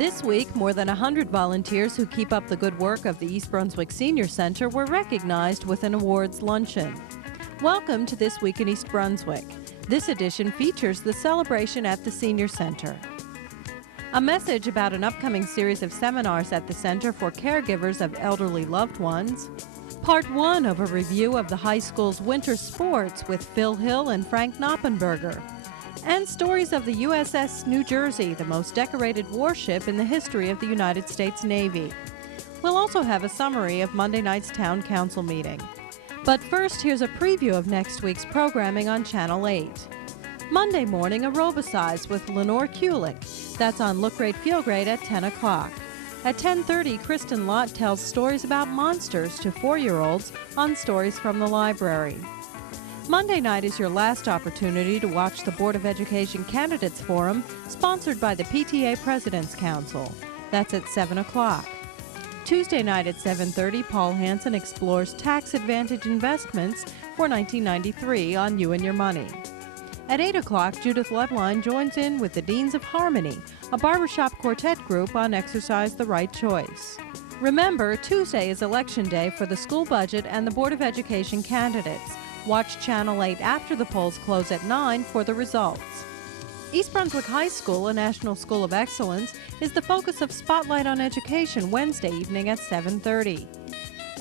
This week, more than 100 volunteers who keep up the good work of the East Brunswick Senior Center were recognized with an awards luncheon. Welcome to This Week in East Brunswick. This edition features the celebration at the Senior Center. A message about an upcoming series of seminars at the Center for caregivers of elderly loved ones. Part 1 of a review of the high school's winter sports with Phil Hill and Frank Knoppenberger. And stories of the USS New Jersey, the most decorated warship in the history of the United States Navy. We'll also have a summary of Monday night's Town Council meeting. But first, here's a preview of next week's programming on Channel 8. Monday morning, Aerobicize with Lenore Kulik. That's on Look Great, Feel Great at 10 o'clock. At 10:30, Kristen Lott tells stories about monsters to 4-year-olds on Stories from the Library. Monday night is your last opportunity to watch the Board of Education Candidates Forum, sponsored by the PTA President's Council. That's at 7 o'clock. Tuesday night at 7:30, Paul Hansen explores tax advantage investments for 1993 on You and Your Money. At 8 o'clock, Judith Loveline joins in with the Deans of Harmony, a barbershop quartet group on Exercise the Right Choice. Remember, Tuesday is Election Day for the school budget and the Board of Education candidates. Watch Channel 8 after the polls close at 9 for the results. East Brunswick High School, a National School of Excellence, is the focus of Spotlight on Education Wednesday evening at 7:30.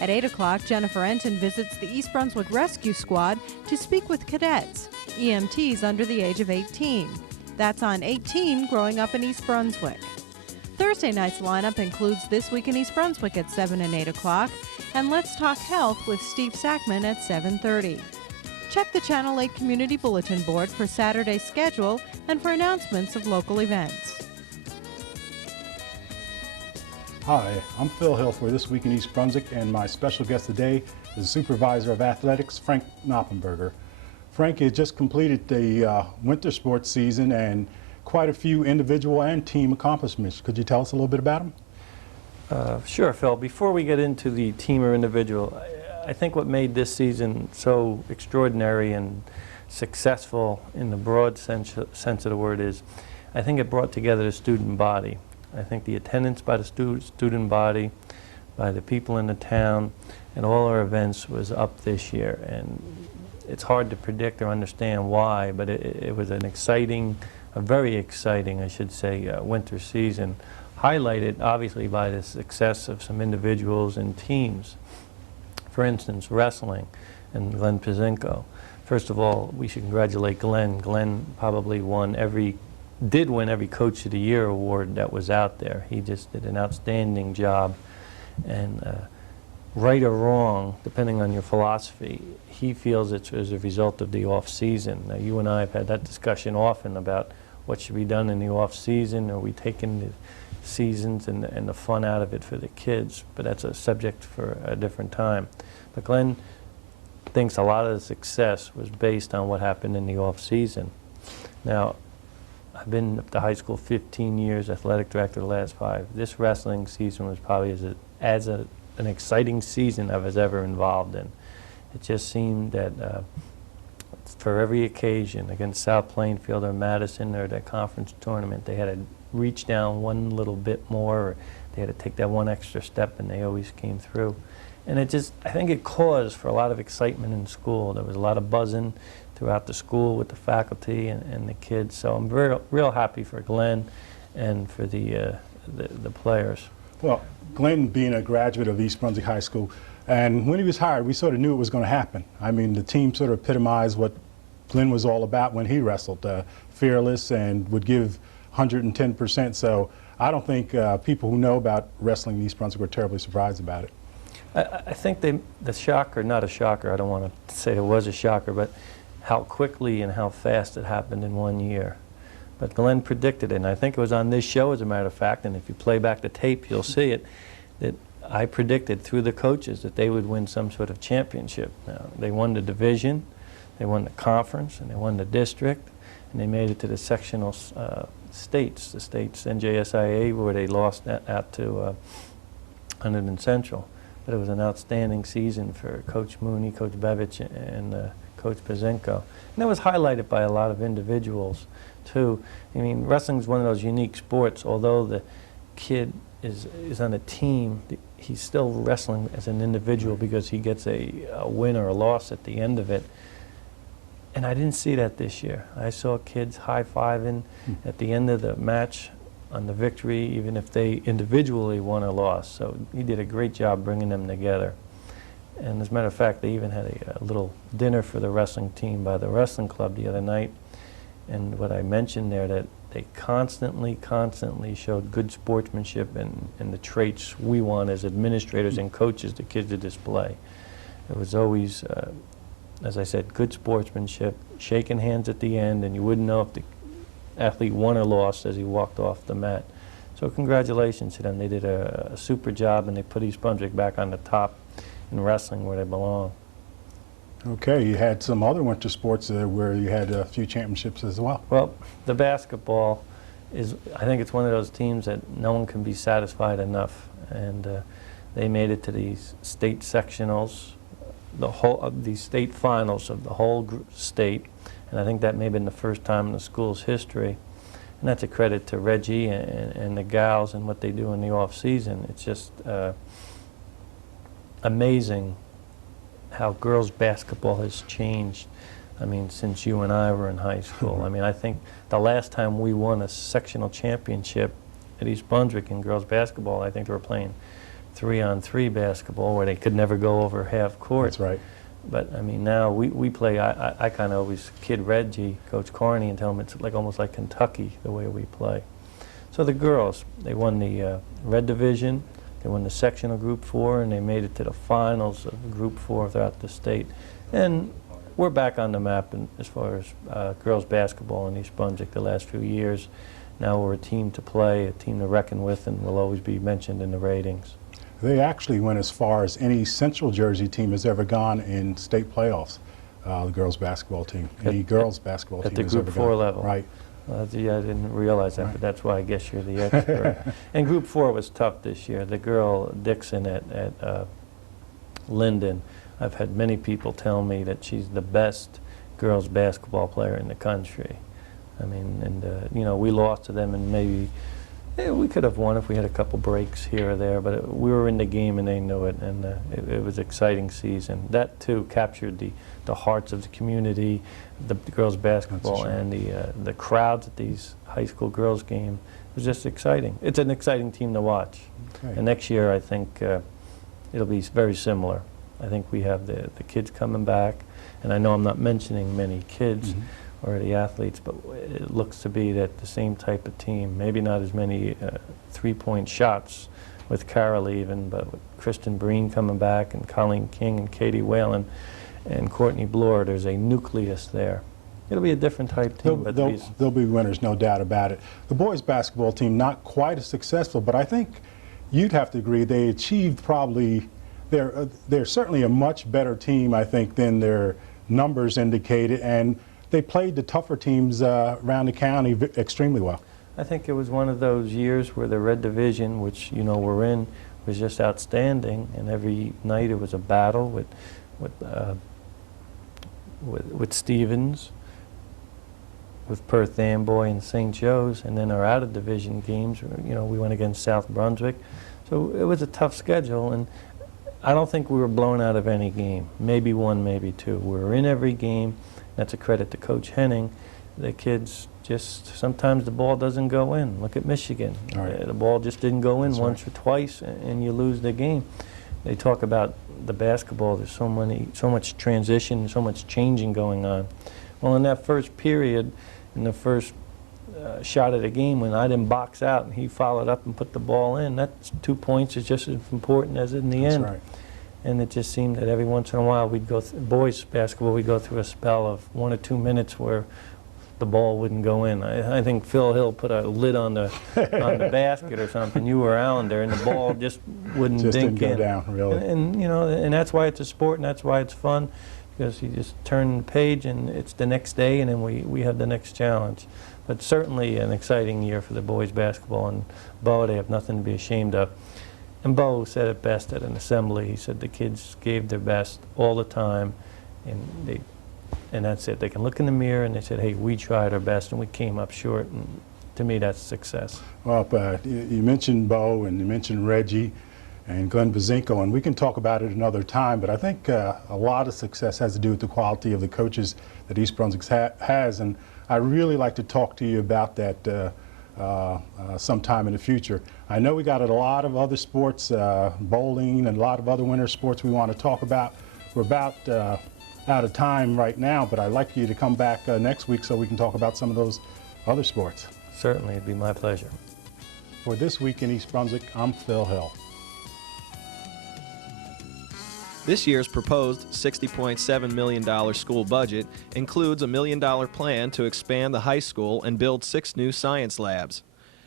At 8 o'clock, Jennifer Enton visits the East Brunswick Rescue Squad to speak with cadets, EMTs under the age of 18. That's on 18 Growing Up in East Brunswick. Thursday night's lineup includes This Week in East Brunswick at 7 and 8 o'clock, and Let's Talk Health with Steve Sackman at 7:30. Check the Channel 8 Community Bulletin Board for Saturday's schedule and for announcements of local events. Hi, I'm Phil Hill for This Week in East Brunswick, and my special guest today is Supervisor of Athletics, Frank Knoppenberger. Frank has just completed the winter sports season and quite a few individual and team accomplishments. Could you tell us a little bit about them? Sure, Phil. Before we get into the team or individual, I think what made this season so extraordinary and successful in the broad sense of the word is, I think it brought together the student body. I think the attendance by the student body, by the people in the town, and all our events was up this year. And it's hard to predict or understand why, but it was an exciting, a very exciting, I should say, winter season, highlighted obviously by the success of some individuals and teams. For instance, wrestling and Glenn Pazinko. First of all, we should congratulate Glenn. Glenn probably did win every Coach of the Year award that was out there. He just did an outstanding job, and right or wrong, depending on your philosophy, he feels it's as a result of the off-season. Now, you and I have had that discussion often about what should be done in the off-season. Are we taking the seasons and the fun out of it for the kids? But that's a subject for a different time. But Glenn thinks a lot of the success was based on what happened in the off-season. Now, I've been up to high school 15 years, athletic director the last 5. This wrestling season was probably an exciting season I was ever involved in. It just seemed that for every occasion, against South Plainfield or Madison or their conference tournament, they had to reach down one little bit more, or they had to take that one extra step, and they always came through. And it just, I think it caused for a lot of excitement in school. There was a lot of buzzing throughout the school with the faculty and the kids. So I'm real happy for Glenn and for the players. Well, Glenn being a graduate of East Brunswick High School, and when he was hired, we sort of knew it was going to happen. I mean, the team sort of epitomized what Glenn was all about when he wrestled, fearless and would give 110%. So I don't think people who know about wrestling in East Brunswick were terribly surprised about it. I think the shocker, not a shocker, I don't want to say it was a shocker, but how quickly and how fast it happened in 1 year. But Glenn predicted it, and I think it was on this show, as a matter of fact, and if you play back the tape, you'll see it, that I predicted through the coaches that they would win some sort of championship. Now, they won the division, they won the conference, and they won the district, and they made it to the sectional states, the states NJSIA, where they lost out to Hunterdon Central. But it was an outstanding season for Coach Mooney, Coach Bevich, and Coach Pazinko. And that was highlighted by a lot of individuals, too. I mean, wrestling is one of those unique sports. Although the kid is on a team, he's still wrestling as an individual because he gets a win or a loss at the end of it. And I didn't see that this year. I saw kids high-fiving at the end of the match on the victory, even if they individually won or lost. So he did a great job bringing them together. And as a matter of fact, they even had a little dinner for the wrestling team by the wrestling club the other night. And what I mentioned there, that they constantly showed good sportsmanship and the traits we want as administrators and coaches the kids to display. It was always, as I said, good sportsmanship, shaking hands at the end, and you wouldn't know if the athlete won or lost as he walked off the mat. So congratulations to them. They did a super job, and they put East Brunswick back on the top in wrestling where they belong. Okay, you had some other winter sports where you had a few championships as well. Well, the basketball is, I think it's one of those teams that no one can be satisfied enough. And they made it to these state sectionals, the state finals of the whole state. And I think that may have been the first time in the school's history. And that's a credit to Reggie and the gals and what they do in the off season. It's just amazing how girls basketball has changed. I mean, since you and I were in high school. I mean, I think the last time we won a sectional championship at East Brunswick in girls basketball, I think they were playing 3-on-3 basketball where they could never go over half court. That's right. But I mean, now we play, I kind of always kid Reggie, Coach Carney, and tell him it's like almost like Kentucky, the way we play. So the girls, they won the Red Division, they won the sectional Group 4, and they made it to the finals of Group 4 throughout the state. And we're back on the map as far as girls basketball in East Brunswick the last few years. Now we're a team to play, a team to reckon with, and will always be mentioned in the ratings. They actually went as far as any Central Jersey team has ever gone in state playoffs, the girls basketball team. Any girls basketball team has ever gone. At the Group 4 level. Right. Yeah, I didn't realize that, Right. but that's why I guess you're the expert. And Group 4 was tough this year. The girl Dixon at Linden, I've had many people tell me that she's the best girls basketball player in the country. I mean, and you know, we lost to them, and maybe we could have won if we had a couple breaks here or there, but we were in the game and they knew it, and it was an exciting season. That too captured the hearts of the community, the girls basketball, and the crowds at these high school girls game. It was just exciting. It's an exciting team to watch. Okay. And next year I think it'll be very similar. I think we have the kids coming back, and I know I'm not mentioning many kids or the athletes, but it looks to be that the same type of team, maybe not as many three-point shots with Carol even, but with Kristen Breen coming back and Colleen King and Katie Whalen and Courtney Bloor, there's a nucleus there. It'll be a different type team. They'll be winners, no doubt about it. The boys basketball team, not quite as successful, but I think you'd have to agree they achieved probably, they're certainly a much better team, I think, than their numbers indicated, and they played the tougher teams around the county extremely well. I think it was one of those years where the Red Division, which you know we're in, was just outstanding, and every night it was a battle with Stevens, with Perth Amboy and St. Joe's, and then our out-of-division games, you know, we went against South Brunswick. So it was a tough schedule, and I don't think we were blown out of any game. Maybe one, maybe two. We were in every game. That's a credit to Coach Henning. The kids just, sometimes the ball doesn't go in. Look at Michigan. Right. The ball just didn't go in. That's once right. or twice, and you lose the game. They talk about the basketball. There's so much transition, so much changing going on. Well, in that first period, in the first shot of the game, when I didn't box out and he followed up and put the ball in, that's 2 points is just as important as in the end. Right. And it just seemed that every once in a while we'd go boys basketball, we'd go through a spell of 1 or 2 minutes where the ball wouldn't go in. I think Phil Hill put a lid on the basket or something. You were Allender, and the ball just wouldn't dink in. Just didn't go down, really. And you know, and that's why it's a sport, and that's why it's fun, because you just turn the page and it's the next day, and then we have the next challenge. But certainly an exciting year for the boys basketball, and Bo, they have nothing to be ashamed of. And Bo said it best at an assembly. He said the kids gave their best all the time, and that's it. They can look in the mirror and they said, hey, we tried our best and we came up short. And to me, that's success. Well, you mentioned Bo and you mentioned Reggie and Glenn Bazinko, and we can talk about it another time, but I think a lot of success has to do with the quality of the coaches that East Brunswick has, and I'd really like to talk to you about that sometime in the future. I know we got a lot of other sports, bowling and a lot of other winter sports we want to talk about. We're about out of time right now, but I'd like you to come back next week so we can talk about some of those other sports. Certainly, it'd be my pleasure. For This Week in East Brunswick, I'm Phil Hill. This year's proposed $60.7 million school budget includes a $1 million plan to expand the high school and build 6 new science labs.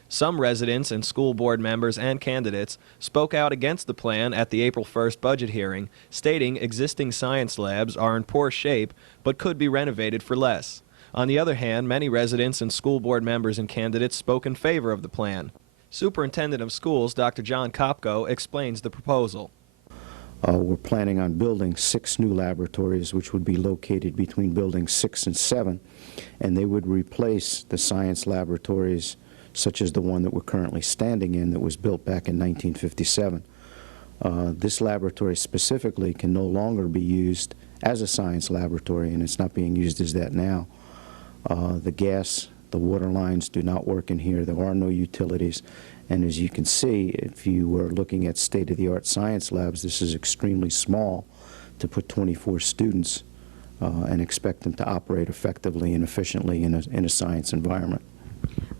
Some residents and school board members and candidates spoke out against the plan at the April 1st budget hearing, stating existing science labs are in poor shape but could be renovated for less. On the other hand, many residents and school board members and candidates spoke in favor of the plan. Superintendent of Schools Dr. John Kopko explains the proposal. We're planning on building 6 new laboratories, which would be located between buildings 6 and 7, and they would replace the science laboratories such as the one that we're currently standing in that was built back in 1957. This laboratory specifically can no longer be used as a science laboratory, and it's not being used as that now. The gas, the water lines do not work in here. There are no utilities. And as you can see, if you were looking at state-of-the-art science labs, this is extremely small to put 24 students and expect them to operate effectively and efficiently in a science environment.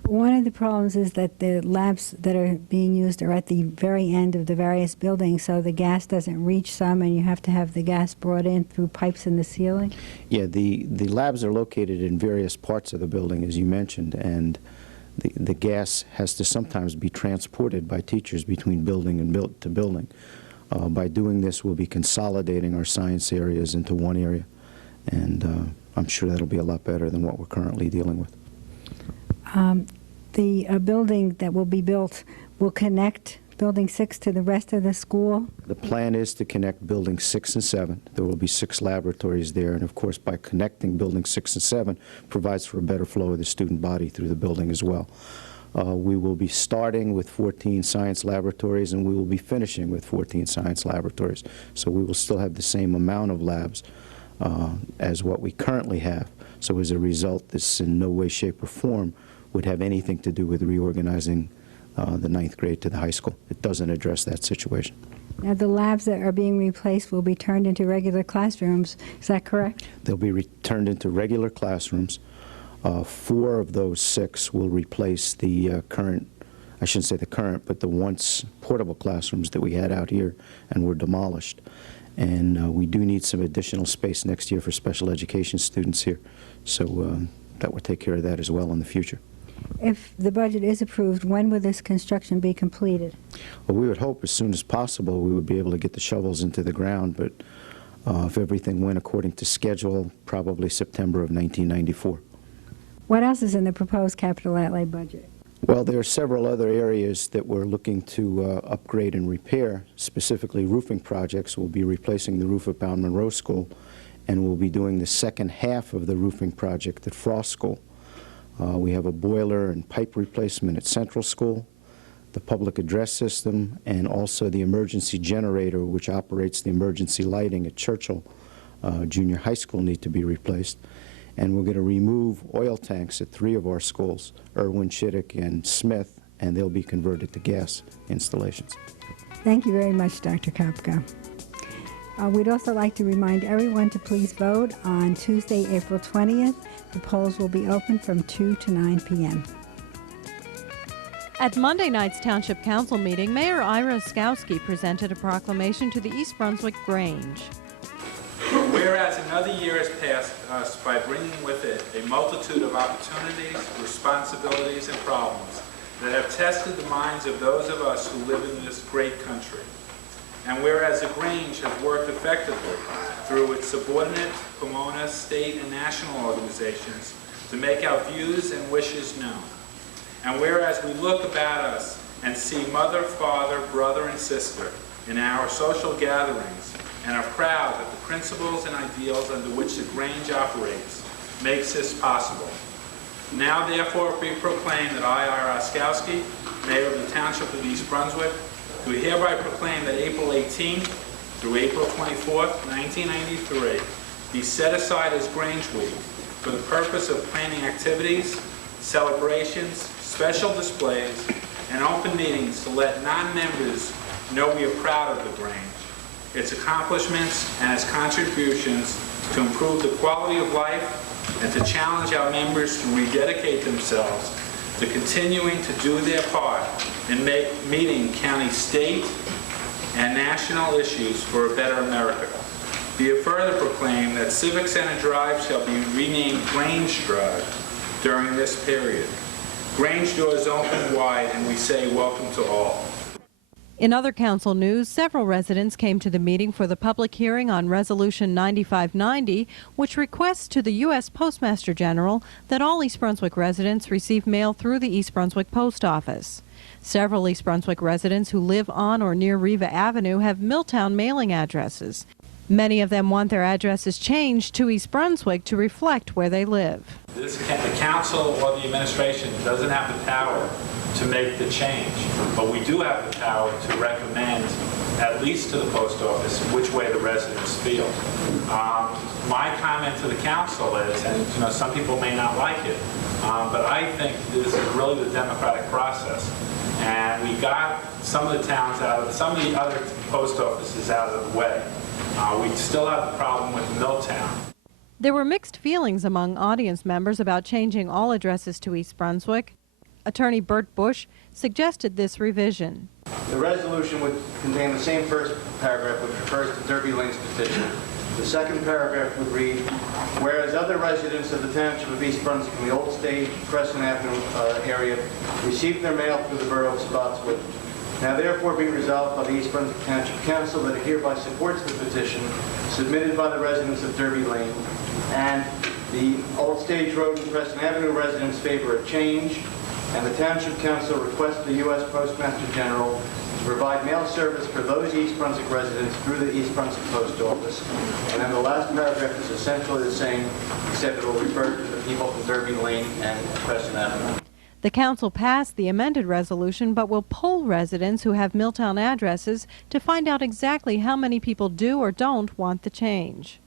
One of the problems is that the labs that are being used are at the very end of the various buildings, so the gas doesn't reach some, and you have to have the gas brought in through pipes in the ceiling. Yeah, the labs are located in various parts of the building, as you mentioned, and the gas has to sometimes be transported by teachers between building and building. By doing this, we'll be consolidating our science areas into one area, and I'm sure that'll be a lot better than what we're currently dealing with. The building that will be built will connect Building 6 to the rest of the school? The plan is to connect Buildings 6 and 7. There will be 6 laboratories there, and of course by connecting Buildings 6 and 7 provides for a better flow of the student body through the building as well. We will be starting with 14 science laboratories, and we will be finishing with 14 science laboratories. So we will still have the same amount of labs as what we currently have. So as a result, this in no way, shape, or form would have anything to do with reorganizing the 9th grade to the high school. It doesn't address that situation. Now, the labs that are being replaced will be turned into regular classrooms. Is that correct? They'll be turned into regular classrooms. 4 of those 6 will replace the current, I shouldn't say the current, but the once portable classrooms that we had out here and were demolished. And we do need some additional space next year for special education students here. So that will take care of that as well in the future. If the budget is approved, when will this construction be completed? Well, we would hope as soon as possible we would be able to get the shovels into the ground, but if everything went according to schedule, probably September of 1994. What else is in the proposed capital outlay budget? Well, there are several other areas that we're looking to upgrade and repair, specifically roofing projects. We'll be replacing the roof at Bound Monroe School, and we'll be doing the second half of the roofing project at Frost School. We have a boiler and pipe replacement at Central School, the public address system, and also the emergency generator, which operates the emergency lighting at Churchill Junior High School, need to be replaced. And we're going to remove oil tanks at 3 of our schools, Irwin, Chittick, and Smith, and they'll be converted to gas installations. Thank you very much, Dr. Kopko. We'd also like to remind everyone to please vote on Tuesday, April 20th. The polls will be open from 2 to 9 p.m. At Monday night's Township Council meeting, Mayor Ira Skowski presented a proclamation to the East Brunswick Grange. Whereas another year has passed us by bringing with it a multitude of opportunities, responsibilities, and problems that have tested the minds of those of us who live in this great country. And whereas the Grange has worked effectively through its subordinate Pomona state and national organizations to make our views and wishes known. And whereas we look about us and see mother, father, brother, and sister in our social gatherings and are proud that the principles and ideals under which the Grange operates makes this possible. Now therefore be proclaimed that I, Ira Oskowski, Mayor of the Township of East Brunswick, do hereby proclaim that April 18th through April 24th, 1993, be set aside as Grange Week for the purpose of planning activities, celebrations, special displays, and open meetings to let non-members know we are proud of the Grange, its accomplishments, and its contributions to improve the quality of life and to challenge our members to rededicate themselves to continuing to do their part in meeting county, state, and national issues for a better America. Be it further proclaimed that Civic Center Drive shall be renamed Grange Drive during this period. Grange doors open wide, and we say welcome to all. In other council news, several residents came to the meeting for the public hearing on Resolution 9590, which requests to the U.S. Postmaster General that all East Brunswick residents receive mail through the East Brunswick Post Office. Several East Brunswick residents who live on or near Riva Avenue have Milltown mailing addresses. Many of them want their addresses changed to East Brunswick to reflect where they live. The council or the administration doesn't have the power to make the change, but we do have the power to recommend, at least to the post office, which way the residents feel. My comment to the council is, and some people may not like it, but I think this is really the democratic process, and we got some of the towns out of, some of the other post offices out of the way. We still have the problem with Milltown. There were mixed feelings among audience members about changing all addresses to East Brunswick. Attorney Bert Bush suggested this revision. The resolution would contain the same first paragraph which refers to Derby Lane's petition. The second paragraph would read, whereas other residents of the Township of East Brunswick in the Old Stage, Crescent Avenue area received their mail through the Borough of Spotswood. Now therefore be resolved by the East Brunswick Township Council that it hereby supports the petition submitted by the residents of Derby Lane, and the Old Stage Road and Crescent Avenue residents favor a change, and the Township Council requests the U.S. Postmaster General to provide mail service for those East Brunswick residents through the East Brunswick Post Office. And then the last paragraph is essentially the same, except it will refer to the people from Derby Lane and Crescent Avenue. The council passed the amended resolution but will poll residents who have Milltown addresses to find out exactly how many people do or don't want the change.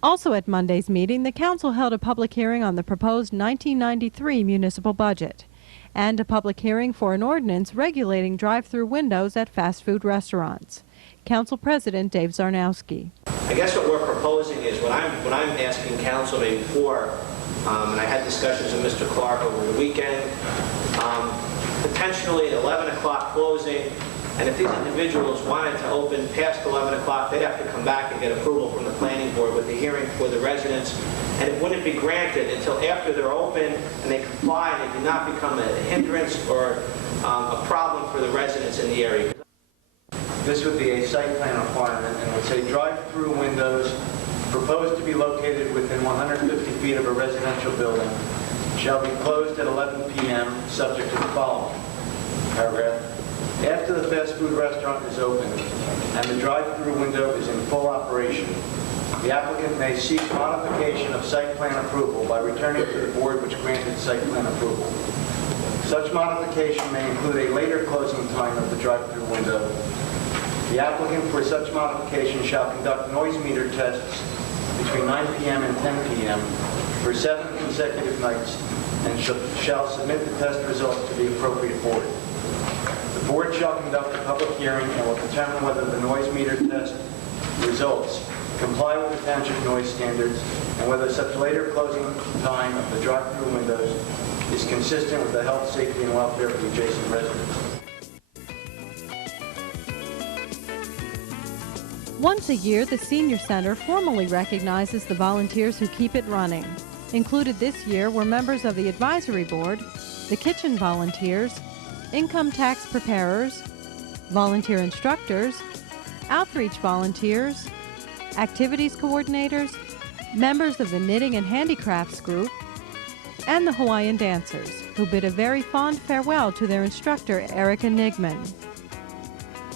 Also at Monday's meeting, the council held a public hearing on the proposed 1993 municipal budget and a public hearing for an ordinance regulating drive-through windows at fast food restaurants. Council President Dave Zarnowski. I guess what we're proposing is what I'm asking council maybe for, and I had discussions with Mr. Clark over the weekend, potentially at 11 o'clock closing, and if these individuals wanted to open past 11 o'clock, they'd have to come back and get approval from the planning board with the hearing for the residents, and it wouldn't be granted until after they're open and they comply and they do not become a hindrance or a problem for the residents in the area. This would be a site plan requirement and would say drive-through windows proposed to be located within 150 feet of a residential building shall be closed at 11 p.m. subject to the following. Paragraph. After the fast food restaurant is open and the drive-through window is in full operation, the applicant may seek modification of site plan approval by returning to the board which granted site plan approval. Such modification may include a later closing time of the drive-through window. The applicant for such modification shall conduct noise meter tests between 9 p.m. and 10 p.m. for 7 consecutive nights and shall submit the test results to the appropriate board. The board shall conduct a public hearing and will determine whether the noise meter test results comply with the township noise standards and whether such later closing time of the drive-through windows is consistent with the health, safety, and welfare of the adjacent residents. Once a year, the Senior Center formally recognizes the volunteers who keep it running. Included this year were members of the advisory board, the kitchen volunteers, income tax preparers, volunteer instructors, outreach volunteers, activities coordinators, members of the knitting and handicrafts group, and the Hawaiian dancers, who bid a very fond farewell to their instructor, Erica Nigman.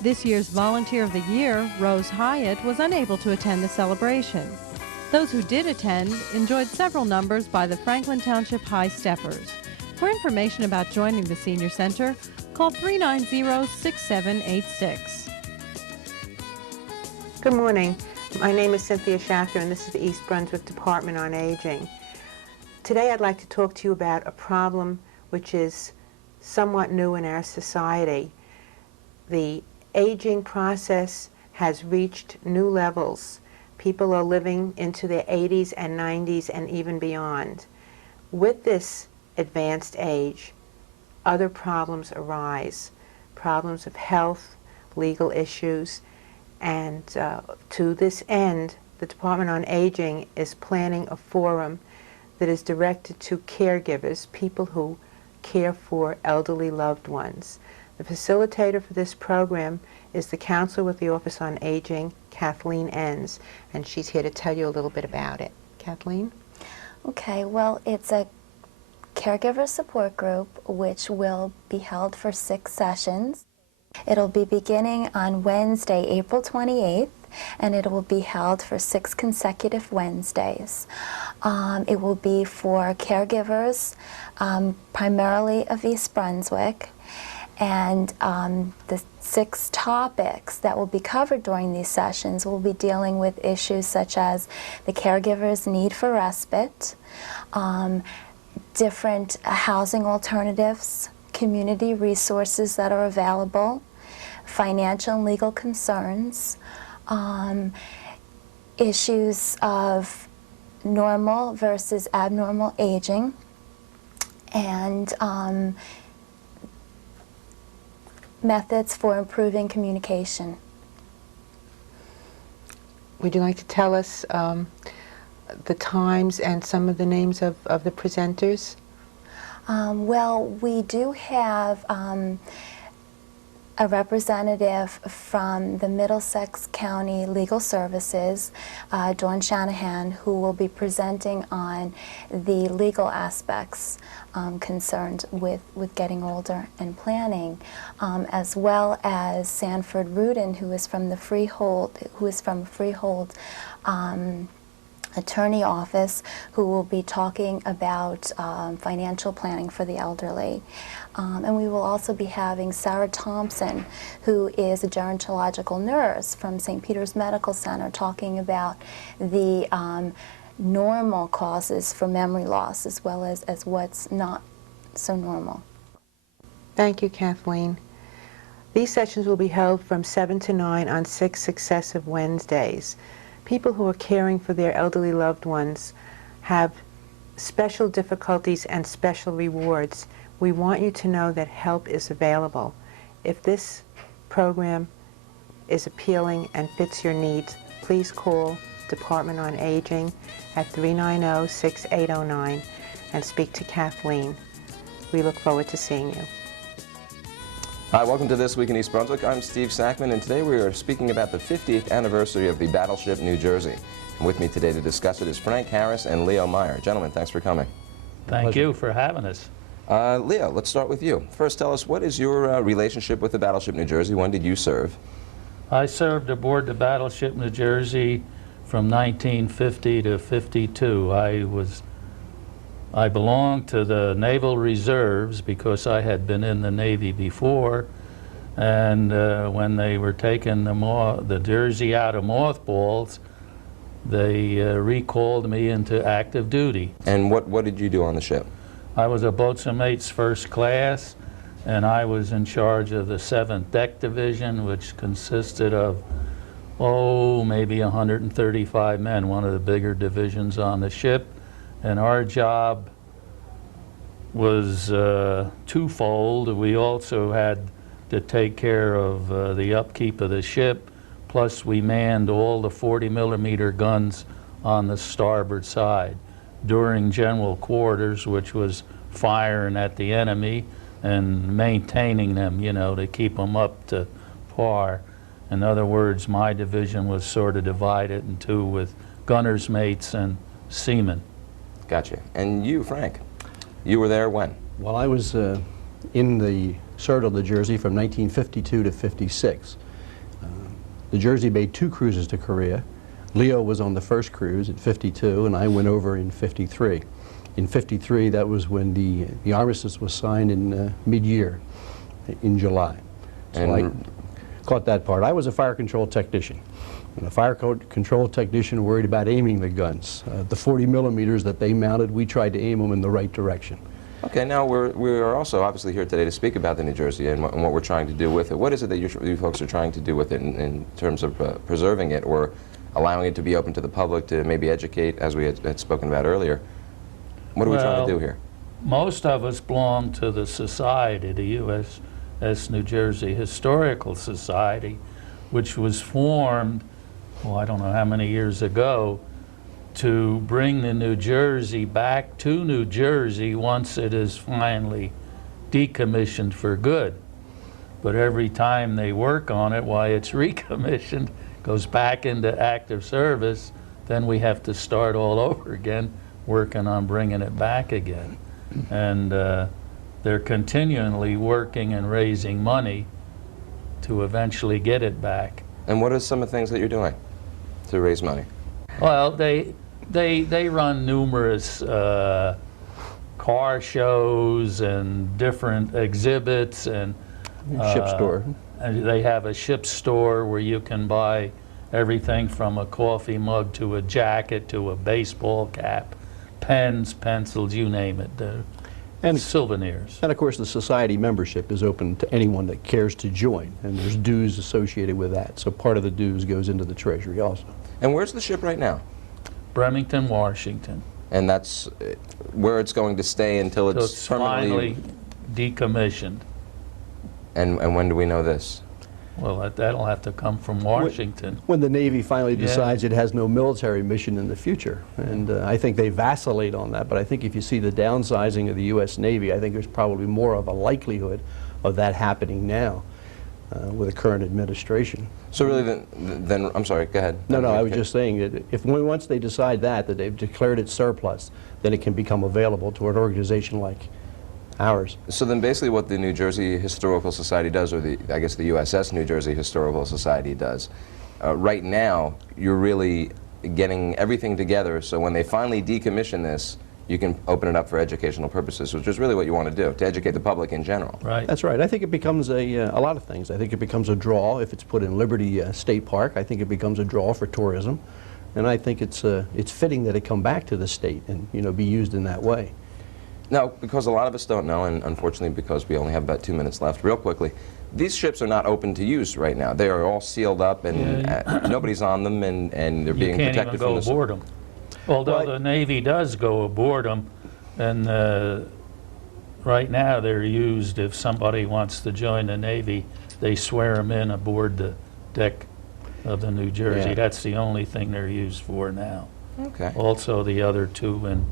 This year's Volunteer of the Year, Rose Hyatt, was unable to attend the celebration. Those who did attend enjoyed several numbers by the Franklin Township High Steppers. For information about joining the Senior Center, call 390-6786. Good morning. My name is Cynthia Schachter, and this is the East Brunswick Department on Aging. Today I'd like to talk to you about a problem which is somewhat new in our society. The aging process has reached new levels. People are living into their 80s and 90s and even beyond. With this advanced age, other problems arise, problems of health, legal issues, and to this end, the Department on Aging is planning a forum that is directed to caregivers, people who care for elderly loved ones. The facilitator for this program is the counselor with the Office on Aging, Kathleen Enns, and she's here to tell you a little bit about it. Kathleen? Okay, well, it's a caregiver support group which will be held for 6 sessions. It'll be beginning on Wednesday, April 28th, and it will be held for 6 consecutive Wednesdays. It will be for caregivers, primarily of East Brunswick, and the 6 topics that will be covered during these sessions will be dealing with issues such as the caregiver's need for respite, different housing alternatives, community resources that are available, financial and legal concerns, issues of normal versus abnormal aging, and methods for improving communication. Would you like to tell us the times and some of the names of the presenters? Well, we do have a representative from the Middlesex County Legal Services, Dawn Shanahan, who will be presenting on the legal aspects concerned with getting older and planning, as well as Sanford Rudin, who is from the Freehold, attorney office, who will be talking about financial planning for the elderly. And we will also be having Sarah Thompson, who is a gerontological nurse from St. Peter's Medical Center, talking about the normal causes for memory loss as well as what's not so normal. Thank you, Kathleen. These sessions will be held from 7 to 9 on 6 successive Wednesdays. People who are caring for their elderly loved ones have special difficulties and special rewards. We want you to know that help is available. If this program is appealing and fits your needs, please call Department on Aging at 390-6809 and speak to Kathleen. We look forward to seeing you. Hi, welcome to This Week in East Brunswick. I'm Steve Sackman, and today we are speaking about the 50th anniversary of the Battleship, New Jersey. And with me today to discuss it is Frank Harris and Leo Meyer. Gentlemen, thanks for coming. Thank you for having us. Leo, let's start with you. First, tell us, what is your relationship with the Battleship, New Jersey? When did you serve? I served aboard the Battleship, New Jersey from 1950 to 52. I belonged to the Naval Reserves because I had been in the Navy before, and when they were taking the Jersey out of mothballs, they recalled me into active duty. And what did you do on the ship? I was a boatswain mate's first class, and I was in charge of the 7th Deck Division, which consisted of, maybe 135 men, one of the bigger divisions on the ship. And our job was twofold. We also had to take care of the upkeep of the ship, plus we manned all the 40mm guns on the starboard side during general quarters, which was firing at the enemy and maintaining them, to keep them up to par. In other words, my division was sort of divided in two, with gunner's mates and seamen. Gotcha. And you, Frank, you were there when? Well, I was in the served on the Jersey from 1952 to 56. The Jersey made 2 cruises to Korea. Leo was on the first cruise in '52, and I went over in '53. In '53, that was when the armistice was signed in mid-year, in July. So And I caught that part. I was a fire control technician. And a fire control technician worried about aiming the guns. The 40 millimeters that they mounted, we tried to aim them in the right direction. Okay, now we're also obviously here today to speak about the New Jersey and what we're trying to do with it. What is it that you folks are trying to do with it in terms of preserving it or allowing it to be open to the public to maybe educate, as we had spoken about earlier? What are we trying to do here? Most of us belong to the society, the USS New Jersey Historical Society, which was formed, well, I don't know how many years ago, to bring the New Jersey back to New Jersey once it is finally decommissioned for good. But every time they work on it, why it's recommissioned, goes back into active service, then we have to start all over again, working on bringing it back again. And they're continually working and raising money to eventually get it back. And what are some of the things that you're doing to raise money? Well, they run numerous car shows and different exhibits and Ship store. And they have a ship store where you can buy everything from a coffee mug to a jacket to a baseball cap, pens, pencils, you name it. And souvenirs. And of course the society membership is open to anyone that cares to join, and there's dues associated with that. So part of the dues goes into the Treasury also. And where's the ship right now? Bremerton, Washington. And that's where it's going to stay until it's finally decommissioned. And when do we know this? Well, that'll have to come from Washington. When the Navy finally decides it has no military mission in the future. And I think they vacillate on that, but I think if you see the downsizing of the U.S. Navy, I think there's probably more of a likelihood of that happening now with the current administration. So really then I'm sorry, go ahead. No, I was just saying that if once they decide that they've declared it surplus, then it can become available to an organization like ours. So then basically what the New Jersey Historical Society does, or I guess the USS New Jersey Historical Society does, right now you're really getting everything together so when they finally decommission this, you can open it up for educational purposes, which is really what you want to do, to educate the public in general. Right. That's right. I think it becomes a lot of things. I think it becomes a draw if it's put in Liberty State Park. I think it becomes a draw for tourism. And I think it's fitting that it come back to the state and be used in that way. Now, because a lot of us don't know, and unfortunately because we only have about 2 minutes left, real quickly, these ships are not open to use right now. They are all sealed up and nobody's on them and they're being protected from the... You can't even go aboard them. Although the Navy does go aboard them, and right now they're used, if somebody wants to join the Navy, they swear them in aboard the deck of the New Jersey. Yeah. That's the only thing they're used for now. Okay. Also the other two in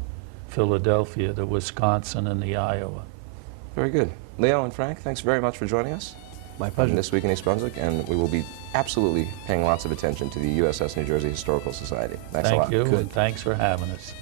Philadelphia, the Wisconsin and the Iowa. Very good. Leo and Frank, thanks very much for joining us. My pleasure. On This Week in East Brunswick, and we will be absolutely paying lots of attention to the USS New Jersey Historical Society. Thanks a lot. Thank you, and thanks for having us.